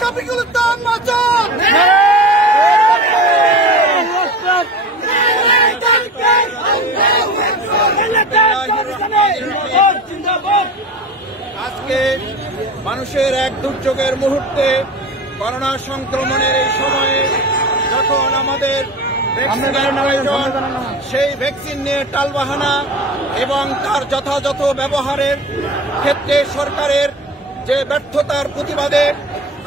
শফিকুল ইসলাম মাসুদ আজকে মানুষের এক দুর্যোগের মুহূর্তে করোনা সংক্রমণের এই সময়ে যখন আমাদের ভ্যাকসিনের প্রয়োজন, সেই ভ্যাকসিন নিয়ে টালবাহানা এবং তার যথাযথ ব্যবহারের ক্ষেত্রে সরকারের যে ব্যর্থতার প্রতিবাদে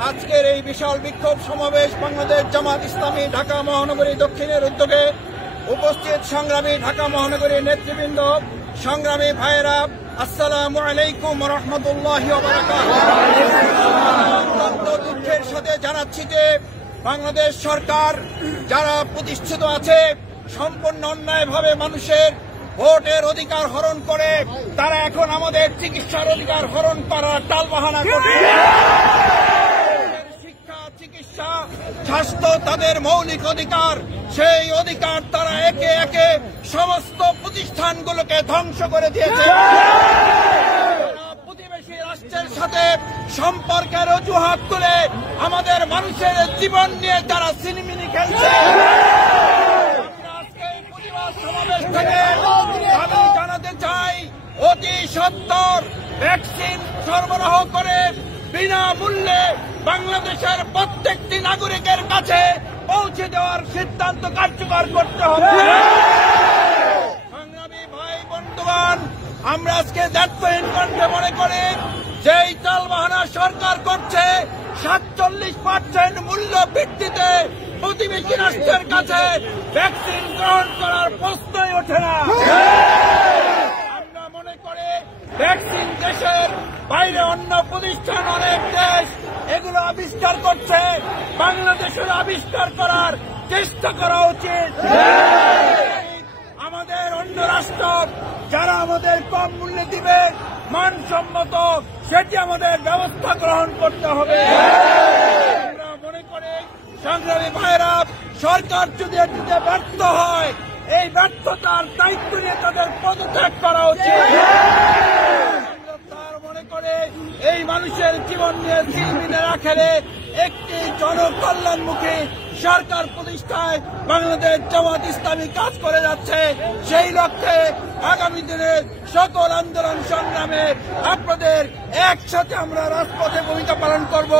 আজকের এই বিশাল বিক্ষোভ সমাবেশ বাংলাদেশ জামাত ইসলামী ঢাকা মহানগরী দক্ষিণের উদ্যোগে উপস্থিত সংগ্রামী ঢাকা মহানগরীর নেতৃবৃন্দ, সংগ্রামী ভাইয়েরা, আসসালামু আলাইকুম ওয়া রাহমাতুল্লাহি ওয়া বারাকাতুহু। অত্যন্ত দুঃখের সাথে জানাচ্ছি যে বাংলাদেশ সরকার যারা প্রতিষ্ঠিত আছে সম্পূর্ণ অন্যায়ভাবে মানুষের ভোটের অধিকার হরণ করে তারা এখন আমাদের চিকিৎসার অধিকার হরণ করার টালবাহানা করছে। শিক্ষা, চিকিৎসা, স্বাস্থ্য তাদের মৌলিক অধিকার, সেই অধিকার তারা একে একে সমস্ত প্রতিষ্ঠানগুলোকে ধ্বংস করে দিয়েছে। প্রতিবেশী রাষ্ট্রের সাথে সম্পর্কের অজুহাত তুলে আমাদের মানুষের জীবন নিয়ে তারা সিনেমিনি খেলছে। সমাবেশ থেকে আমি জানাতে চাই, অতি সত্বর ভ্যাকসিন সরবরাহ করে বিনামূল্যে বাংলাদেশের প্রত্যেকটি নাগরিকের কাছে পৌঁছে দেওয়ার সিদ্ধান্ত কার্যকর করতে হবে। সংগ্রামী ভাই বন্ধুগণ, আমরা আজকে দায়িত্বহীন কণ্ঠে মনে করি যেই টালবাহানা সরকার করছে 47% মূল্য ভিত্তিতে প্রতিবেশী রাষ্ট্রের কাছে ভ্যাকসিন গ্রহণ করার প্রশ্নই ওঠে না। আমরা মনে করি ভ্যাকসিন দেশের বাইরে অন্য প্রতিষ্ঠান অনেক দেশ এগুলো আবিষ্কার করছে, বাংলাদেশের আবিষ্কার করার চেষ্টা করা উচিত। আমাদের অন্য রাষ্ট্র যারা আমাদের কম মূল্যে দিবে মানসম্মত, সেটি আমাদের ব্যবস্থা গ্রহণ করতে হবে। আমরা মনে করি সংগ্রামী ভাইয়েরা, সরকার যদি এটিতে ব্যর্থ হয় এই ব্যর্থতার দায়িত্ব নিয়ে তাদের পদত্যাগ করা উচিত। তার মনে করে এই মানুষের জীবন নিয়ে ছিলমিলে রাখলে একটি জনকল্যাণমুখী সরকার প্রতিষ্ঠায় বাংলাদেশ জামাত ইসলামী কাজ করে যাচ্ছে। সেই লক্ষ্যে আগামী দিনে সকল আন্দোলন সংগ্রামে আপনাদের একসাথে আমরা রাজপথে ভূমিকা পালন করব।